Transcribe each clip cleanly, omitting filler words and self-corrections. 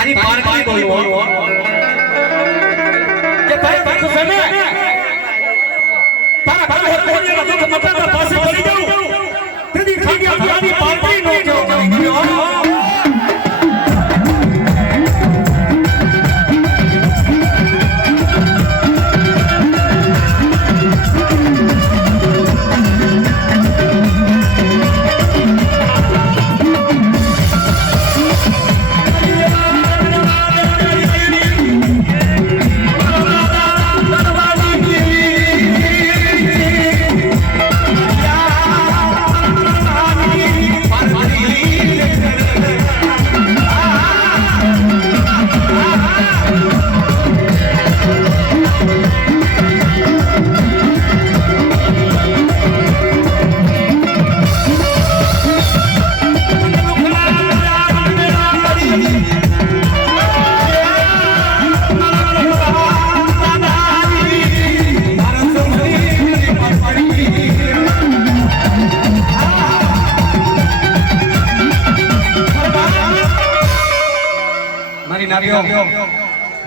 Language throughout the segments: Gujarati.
મારી પારકી બોલવો કે તારે તાકો સમે તારા ભાઈ હોતોની દુખ મટાતા પાસે પડી જાઉં તેદી થઈ ગયા મારી પારકી નો કેવો કરી ગયો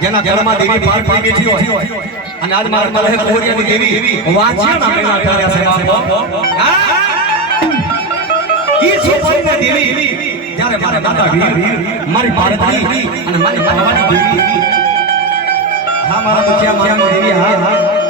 જેના ઘરમાં દેવી પાર પડી બેઠી હોય અને આજ મારા મલહે કોરિયાની દેવી વાંચ્યા ના મેલા ઠાર્યા છે બાપો ઈ સોપાઈની દેવી જ્યારે મારા દાદા વીર મારી પારકી અને મારી માવાની દેવી હા મારા મુખિયા મારી દેવી હા